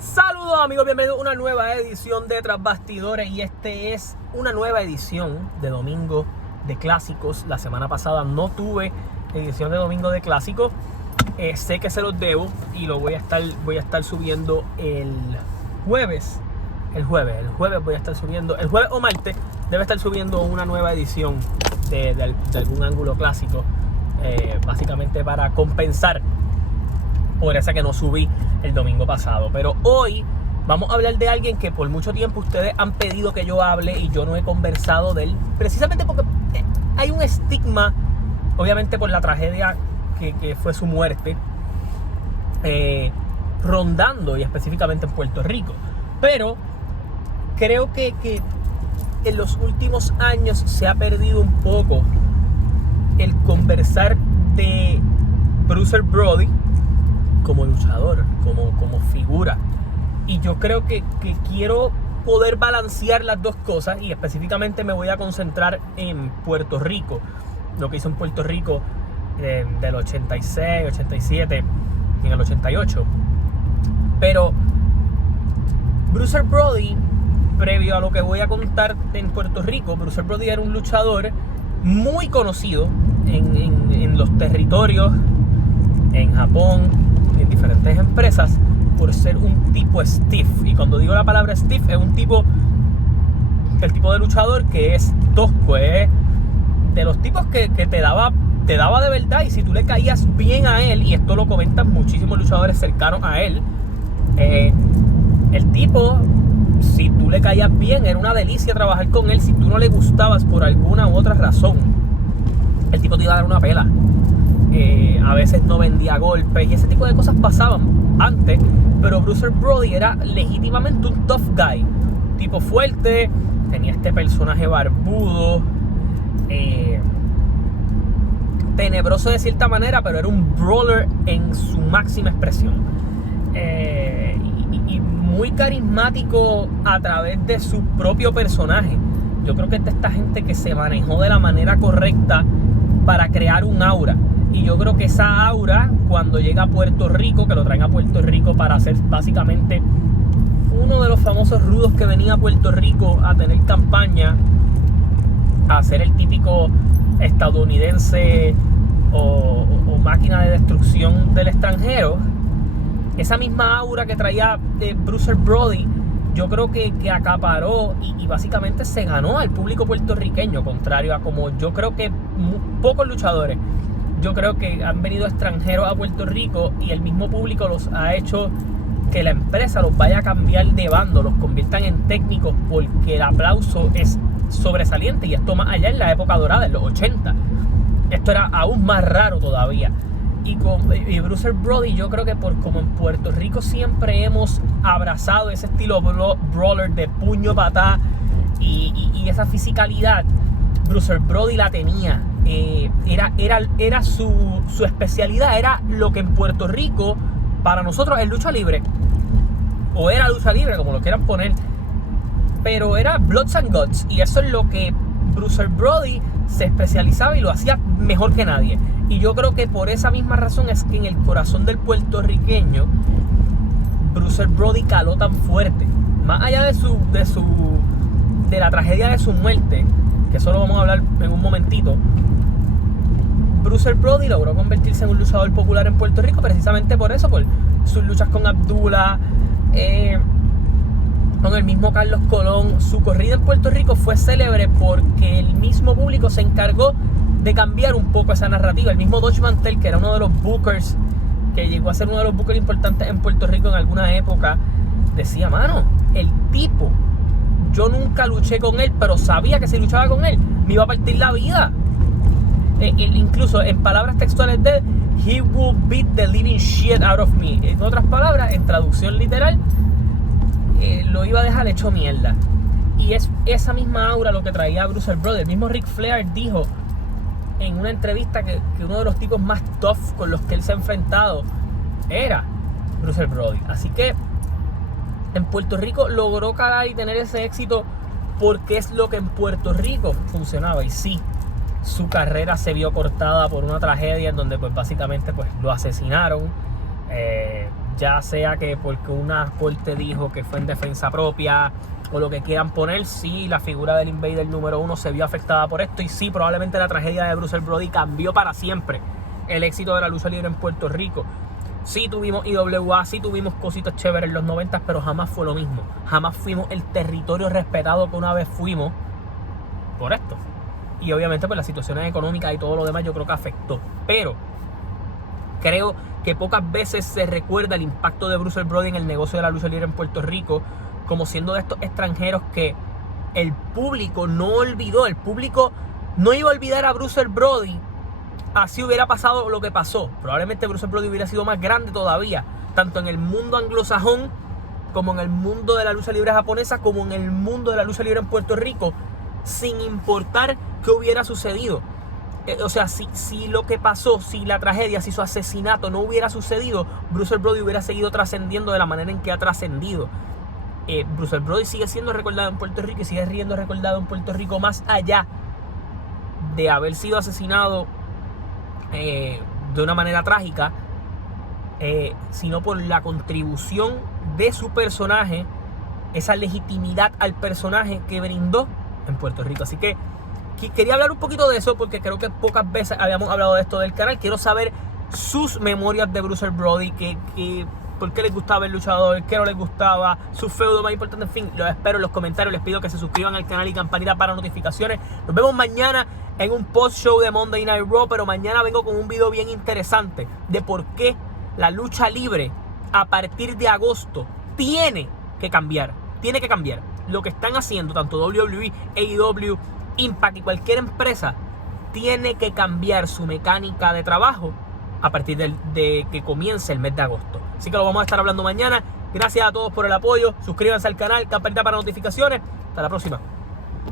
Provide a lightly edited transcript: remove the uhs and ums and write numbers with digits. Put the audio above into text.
Saludos amigos, bienvenidos a una nueva edición de Tras Bastidores y este es una nueva edición de Domingo de Clásicos. La semana pasada no tuve edición de Domingo de Clásicos, sé que se los debo y lo voy a estar subiendo el jueves voy a estar subiendo, el jueves o martes debe estar subiendo una nueva edición de algún ángulo clásico, básicamente para compensar por esa que no subí el domingo pasado. Pero hoy vamos a hablar de alguien que por mucho tiempo ustedes han pedido que yo hable y yo no he conversado de él, precisamente porque hay un estigma, obviamente por la tragedia que fue su muerte, rondando y específicamente en Puerto Rico. Pero creo que en los últimos años se ha perdido un poco el conversar de Bruiser Brody como luchador, como figura. Y yo creo que quiero poder balancear las dos cosas y específicamente me voy a concentrar en Puerto Rico, lo que hizo en Puerto Rico del 86, 87 y en el 88. Pero Bruiser Brody, previo a lo que voy a contar en Puerto Rico, Bruiser Brody era un luchador muy conocido en los territorios, en Japón, en diferentes empresas, por ser un tipo stiff. Y cuando digo la palabra stiff, es el tipo de luchador que es tosco, es de los tipos que te daba de verdad, y si tú le caías bien a él, y esto lo comentan muchísimos luchadores cercanos a él, el tipo, si tú le caías bien, era una delicia trabajar con él. Si tú no le gustabas por alguna u otra razón, el tipo te iba a dar una pela. A veces no vendía golpes y ese tipo de cosas pasaban antes, pero Bruiser Brody era legítimamente un tough guy, tipo fuerte, tenía este personaje barbudo, tenebroso de cierta manera, pero era un brawler en su máxima expresión, y muy carismático a través de su propio personaje. Yo creo que es de esta gente que se manejó de la manera correcta para crear un aura. Y yo creo que esa aura, cuando llega a Puerto Rico, que lo traen a Puerto Rico para hacer básicamente uno de los famosos rudos que venía a Puerto Rico a tener campaña, a ser el típico estadounidense o máquina de destrucción del extranjero, esa misma aura que traía Bruiser Brody, yo creo que acaparó y básicamente se ganó al público puertorriqueño, contrario a como yo creo que pocos luchadores, yo creo que han venido extranjeros a Puerto Rico y el mismo público los ha hecho que la empresa los vaya a cambiar de bando, los conviertan en técnicos, porque el aplauso es sobresaliente. Y esto más allá en la época dorada, en los 80. Esto era aún más raro todavía. Y Bruiser Brody, yo creo que como en Puerto Rico siempre hemos abrazado ese estilo brawler de puño, patá y esa fisicalidad, Bruiser Brody la tenía. Era su especialidad, era lo que en Puerto Rico para nosotros es lucha libre, o era lucha libre, como lo quieran poner, pero era Bloods and Guts, y eso es lo que Bruiser Brody se especializaba y lo hacía mejor que nadie. Y yo creo que por esa misma razón es que en el corazón del puertorriqueño Bruiser Brody caló tan fuerte, más allá de la tragedia de su muerte, que eso lo vamos a hablar en un momentito. Bruiser Brody logró convertirse en un luchador popular en Puerto Rico precisamente por eso, por sus luchas con Abdullah, con el mismo Carlos Colón. Su corrida en Puerto Rico fue célebre porque el mismo público se encargó de cambiar un poco esa narrativa. El mismo Dutch Mantel, que era uno de los bookers, que llegó a ser uno de los bookers importantes en Puerto Rico en alguna época, decía, mano, el tipo, yo nunca luché con él, pero sabía que si luchaba con él me iba a partir la vida. Incluso en palabras textuales de él, he will beat the living shit out of me. En otras palabras, en traducción literal, lo iba a dejar hecho mierda. Y es esa misma aura lo que traía Bruiser Brody. El mismo Ric Flair dijo en una entrevista que uno de los tipos más tough con los que él se ha enfrentado era Bruiser Brody. Así que en Puerto Rico logró calar y tener ese éxito porque es lo que en Puerto Rico funcionaba. Y sí, su carrera se vio cortada por una tragedia en donde pues básicamente pues lo asesinaron. ya sea que porque una corte dijo que fue en defensa propia o lo que quieran poner, sí, la figura del Invader número 1 se vio afectada por esto, y sí, probablemente la tragedia de Bruce Brody cambió para siempre el éxito de la lucha libre en Puerto Rico. Sí tuvimos IWA, sí tuvimos cositas chéveres en los 90, pero jamás fue lo mismo. Jamás fuimos el territorio respetado que una vez fuimos por esto. Y obviamente pues las situaciones económicas y todo lo demás yo creo que afectó. Pero creo que pocas veces se recuerda el impacto de Bruce Brody en el negocio de la lucha libre en Puerto Rico, como siendo de estos extranjeros que el público no olvidó. El público no iba a olvidar a Bruce Brody. Así hubiera pasado lo que pasó. Probablemente Bruce Brody hubiera sido más grande todavía, tanto en el mundo anglosajón, como en el mundo de la lucha libre japonesa, como en el mundo de la lucha libre en Puerto Rico, sin importar qué hubiera sucedido. O sea, si lo que pasó, si la tragedia, si su asesinato no hubiera sucedido, Bruce Brody hubiera seguido trascendiendo de la manera en que ha trascendido. Bruce Brody sigue siendo recordado en Puerto Rico y sigue siendo recordado en Puerto Rico más allá de haber sido asesinado de una manera trágica, sino por la contribución de su personaje, esa legitimidad al personaje que brindó en Puerto Rico. Así que quería hablar un poquito de eso porque creo que pocas veces habíamos hablado de esto del canal. Quiero saber sus memorias de Bruce Brody, por qué les gustaba el luchador, qué no les gustaba, su feudo más importante. En fin, los espero en los comentarios. Les pido que se suscriban al canal y campanita para notificaciones. Nos vemos mañana en un post-show de Monday Night Raw, pero mañana vengo con un video bien interesante de por qué la lucha libre a partir de agosto tiene que cambiar. Tiene que cambiar. Lo que están haciendo tanto WWE, AEW, Impact y cualquier empresa tiene que cambiar su mecánica de trabajo a partir de que comience el mes de agosto. Así que lo vamos a estar hablando mañana. Gracias a todos por el apoyo. Suscríbanse al canal, campanita para notificaciones. Hasta la próxima.